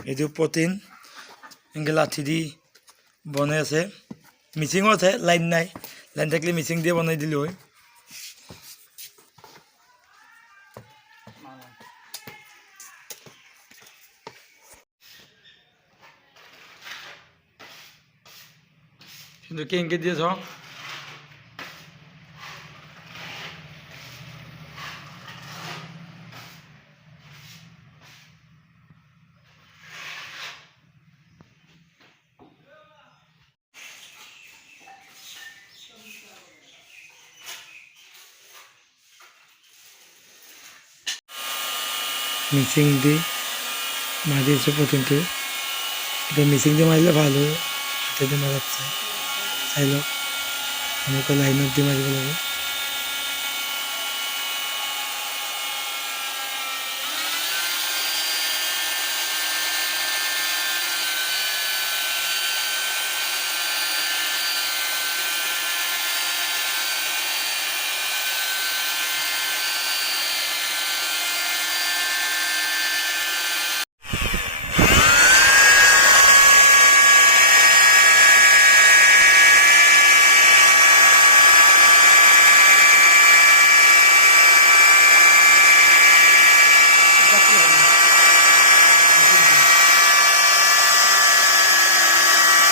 এইটো প্ৰটিন এনেকৈ লাঠি দি বনাই আছে মিচিঙো আছে লাইন নাই লাইন থাকিলে মিচিং দিয়ে বনাই দিলোঁ হয় কিন্তু কেনেকৈ দিয়ে চাওঁ মিচিং দি মাৰি আছোঁ প্ৰটিনটো এতিয়া মিচিং দি মাৰিলে ভাল হয় হাতেদি মাৰাত চাই লওক এনেকুৱা লাইনত দি মাৰিব লাগে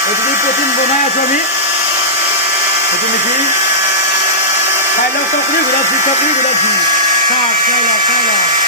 এইটো প্ৰটিন বনাই আছোঁ আমি সেইটো মেচিন খাই লওক চকৰি ঘূৰাইছি চাওক খাই লওক